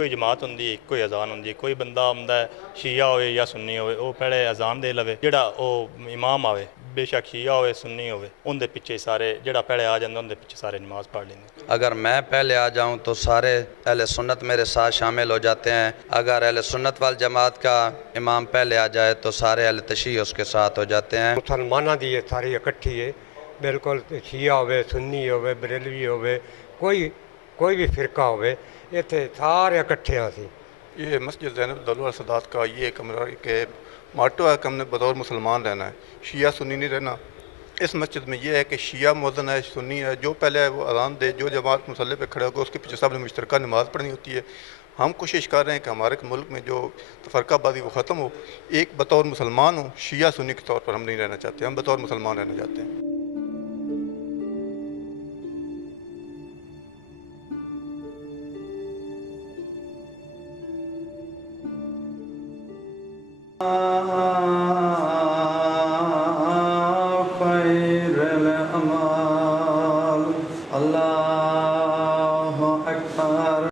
ਇੱਕੋ ਹੀ ਜਮਾਤ ਹੁੰਦੀ ਹੈ, ਇੱਕੋ ਹੀ ਅਜ਼ਾਨ ਹੁੰਦੀ ਹੈ। ਕੋਈ ਬੰਦਾ ਆਉਂਦਾ ਸ਼ੀਆ ਹੋਵੇ ਜਾਂ ਸੁन्नी ਹੋਵੇ, ਉਹ ਪਹਿਲੇ ਅਜ਼ਾਨ ਦੇ ਲਵੇ, ਜਿਹੜਾ ਉਹ ਇਮਾਮ ਆਵੇ बेशक शिया होवे सुन्नी होवे, उनके पिछे सारे ਜਿਹੜਾ पहले आ जाता उनके पिछे सारे नमाज पढ़ लेंगे। अगर मैं पहले आ जाऊं तो सारे अहले सुन्नत मेरे साथ शामिल हो जाते हैं। अगर अहले सुन्नत वाल जमात का इमाम पहले आ जाए तो सारे अहले तशी उसके साथ हो जाते हैं। मुसलमाना दी ये सारी इकट्ठी है, बिल्कुल शिया होवे सुन्नी होवे बरेलवी होवे, कोई भी फ़िरका होवे, इत्थे सारे इकट्ठे हैं। ये मस्जिद ज़ैनब दौलत सदात का ये कमरा के माटो है कि हमने बतौर मुसलमान रहना है, शिया सुन्नी नहीं रहना। इस मस्जिद में ये है कि शिया मुअज़्ज़िन है, सुन्नी है, जो पहले है वो अज़ान दे, जो जमात मुसल्ले पे खड़े होगा उसके पीछे सब ने मुश्तरका नमाज़ पढ़नी होती है। हम कोशिश कर रहे हैं कि हमारे मुल्क में जो फ़रक़ाबाज़ी वो ख़त्म हो। एक बतौर मुसलमान हो, शिया सुन्नी के तौर पर हम नहीं रहना चाहते, हम बतौर मुसलमान रहना चाहते हैं। Ah